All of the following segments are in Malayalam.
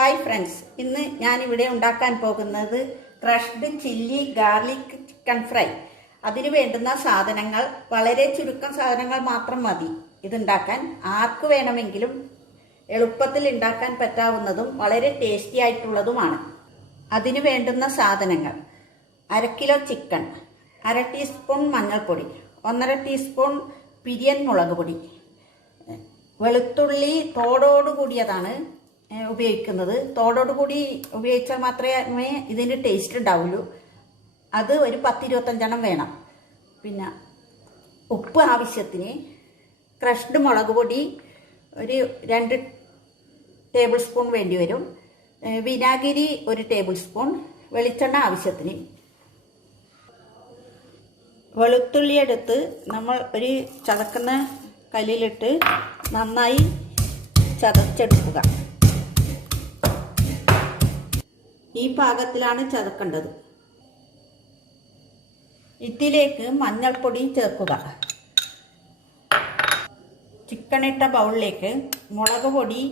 ഹായ് ഫ്രണ്ട്സ്, ഇന്ന് ഞാനിവിടെ ഉണ്ടാക്കാൻ പോകുന്നത് crushed chilli garlic chicken fry. അതിന് വേണ്ടുന്ന സാധനങ്ങൾ വളരെ ചുരുക്കം സാധനങ്ങൾ മാത്രം മതി. ഇതുണ്ടാക്കാൻ ആർക്ക് വേണമെങ്കിലും എളുപ്പത്തിൽ ഉണ്ടാക്കാൻ പറ്റാവുന്നതും വളരെ ടേസ്റ്റി ആയിട്ടുള്ളതുമാണ്. അതിന് വേണ്ടുന്ന സാധനങ്ങൾ: 1/2 കിലോ ചിക്കൻ, 1/2 ടീസ്പൂൺ മഞ്ഞൾപ്പൊടി, 1/2 ടീസ്പൂൺ പിരിയൻ മുളക് പൊടി, വെളുത്തുള്ളി തോടോടുകൂടിയതാണ് ഉപയോഗിക്കുന്നത്. തോടോടുകൂടി ഉപയോഗിച്ചാൽ മാത്രമേ ഇതിന് ടേസ്റ്റ് ഉണ്ടാവുള്ളൂ. അത് ഒരു 10-25 വേണം. പിന്നെ ഉപ്പ് ആവശ്യത്തിന്, ക്രഷ്ഡ് മുളക് പൊടി ഒരു 2 ടേബിൾ സ്പൂൺ വേണ്ടി വരും, വിനാഗിരി 1 ടേബിൾ സ്പൂൺ, വെളിച്ചെണ്ണ ആവശ്യത്തിന്. വെളുത്തുള്ളി എടുത്ത് നമ്മൾ ഒരു ചതക്കുന്ന കല്ലിലിട്ട് നന്നായി ചതച്ചെടുക്കുക. ഈ പാകത്തിലാണ് ചതക്കേണ്ടത്. ഇതിലേക്ക് മഞ്ഞൾപ്പൊടി ചേർക്കുക. ചിക്കൻ ഇട്ട ബൗളിലേക്ക് മുളക് പൊടി,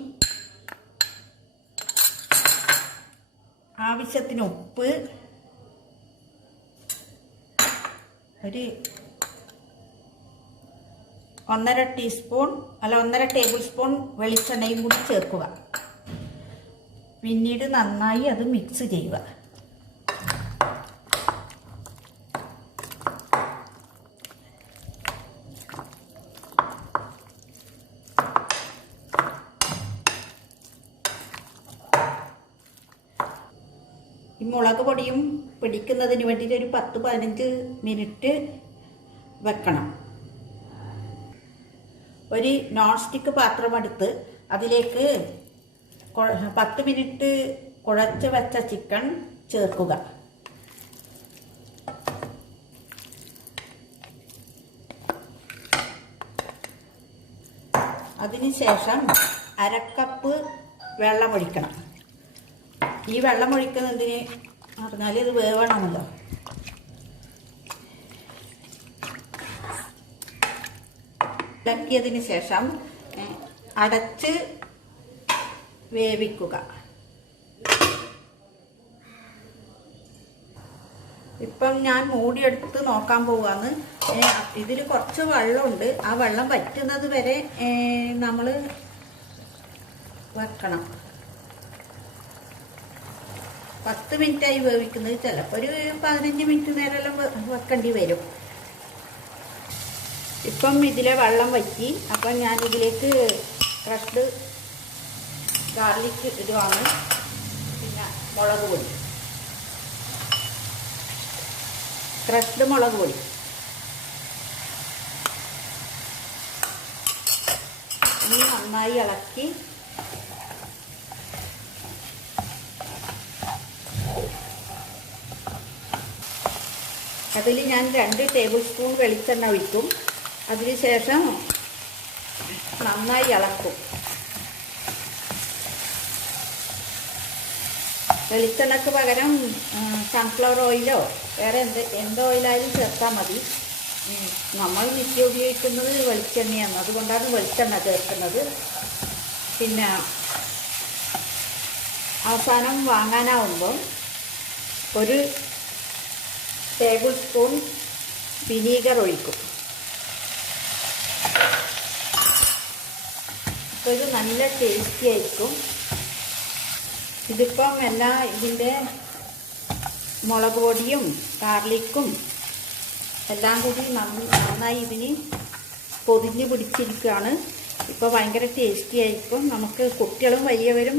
ആവശ്യത്തിന് ഉപ്പ്, ഒരു 1.5 ടേബിൾ സ്പൂൺ വെളിച്ചെണ്ണയും കൂടി ചേർക്കുക. പിന്നീട് നന്നായി അത് മിക്സ് ചെയ്യുക. ഈ മുളക് പൊടിയും പിടിക്കുന്നതിന് വേണ്ടിയിട്ട് ഒരു 10-15 മിനിറ്റ് വെക്കണം. ഒരു നോൺ സ്റ്റിക്ക് പാത്രം എടുത്ത് അതിലേക്ക് 10 മിനിറ്റ് കുഴച്ച് വെച്ച ചിക്കൻ ചേർക്കുക. അതിനുശേഷം 1/2 കപ്പ് വെള്ളം ഒഴിക്കണം. ഈ വെള്ളം ഒഴിക്കുന്നതിന് പറഞ്ഞാൽ ഇത് വേവണമല്ലോ. ഇളക്കിയതിന് ശേഷം അടച്ച് വേവിക്കുക. ഇപ്പം ഞാൻ മൂടിയെടുത്ത് നോക്കാൻ പോവാന്ന്. ഇതിൽ കുറച്ച് വെള്ളമുണ്ട്. ആ വെള്ളം വറ്റുന്നത് വരെ നമ്മൾ വെക്കണം. 10 മിനിറ്റായി വേവിക്കുന്നത്. ചിലപ്പോൾ ഒരു 15 മിനിറ്റ് നേരമെല്ലാം വെക്കേണ്ടി വരും. ഇപ്പം ഇതിലെ വെള്ളം വറ്റി. അപ്പം ഞാൻ ഇതിലേക്ക് ക്രഷ്ഡ് ഗാർലിക് ഇടുവാണ്. പിന്നെ മുളക് പൊടി, ക്രഷ്ഡ് മുളക് പൊടി, ഇനി നന്നായി ഇളക്കി അതിൽ ഞാൻ 2 ടേബിൾ സ്പൂൺ വെളിച്ചെണ്ണ ഒഴിക്കും. അതിനുശേഷം നന്നായി ഇളക്കും. വെളിച്ചെണ്ണയ്ക്ക് പകരം സൺഫ്ലവർ ഓയിലോ വേറെ എന്ത് ഓയിലായാലും ചേർത്താൽ മതി. നമ്മൾ നിത്യം ഉപയോഗിക്കുന്നത് വെളിച്ചെണ്ണയാണ്, അതുകൊണ്ടാണ് വെളിച്ചെണ്ണ ചേർക്കുന്നത്. പിന്നെ അവസാനം വാങ്ങാനാവുമ്പം 1 ടേബിൾ സ്പൂൺ വിനീഗർ ഒഴിക്കും. അപ്പോൾ ഇത് നല്ല ടേസ്റ്റി ആയിരിക്കും. ഇതിപ്പം ഇതിൻ്റെ മുളക് പൊടിയും ഗാർലിക്കും എല്ലാം കൂടി നന്നായി ഇതിന് പൊതിഞ്ഞ് പിടിച്ചിരിക്കുകയാണ്. ഇപ്പോൾ ഭയങ്കര ടേസ്റ്റി ആയിരിക്കും. നമുക്ക് കുട്ടികളും വലിയവരും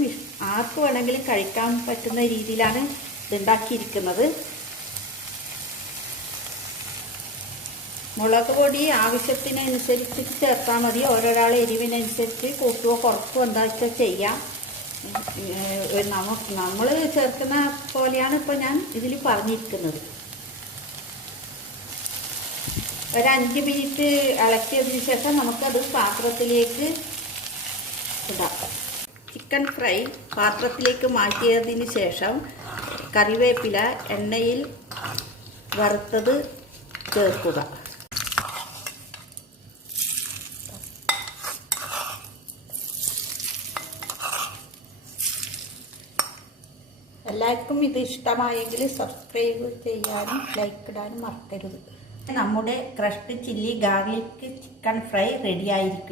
ആർക്ക് വേണമെങ്കിലും കഴിക്കാൻ പറ്റുന്ന രീതിയിലാണ് ഇതുണ്ടാക്കിയിരിക്കുന്നത്. മുളക് പൊടി ആവശ്യത്തിനനുസരിച്ച് ചേർത്താൽ മതി. ഓരോരാളെ എരിവിനനുസരിച്ച് കൂട്ടുകയോ കുറക്കുകയോ എന്താ വെച്ചാൽ ചെയ്യാം. നമ്മൾ ചേർക്കുന്ന പോലെയാണ് ഇപ്പോൾ ഞാൻ ഇതിൽ പറഞ്ഞിരിക്കുന്നത്. ഒരു 5 മിനിറ്റ് ഇളക്കിയതിന് ശേഷം നമുക്കത് പാത്രത്തിലേക്ക് ഇടാം. ചിക്കൻ ഫ്രൈ പാത്രത്തിലേക്ക് മാറ്റിയതിന് ശേഷം കറിവേപ്പില എണ്ണയിൽ വറുത്തത് ചേർക്കുക. എല്ലാവർക്കും ഇത് ഇഷ്ടമായെങ്കിൽ സബ്സ്ക്രൈബ് ചെയ്യാനും ലൈക്ക് ഇടാനും മറക്കരുത്. നമ്മുടെ crushed chilli garlic chicken fry ready ആയിരിക്കും.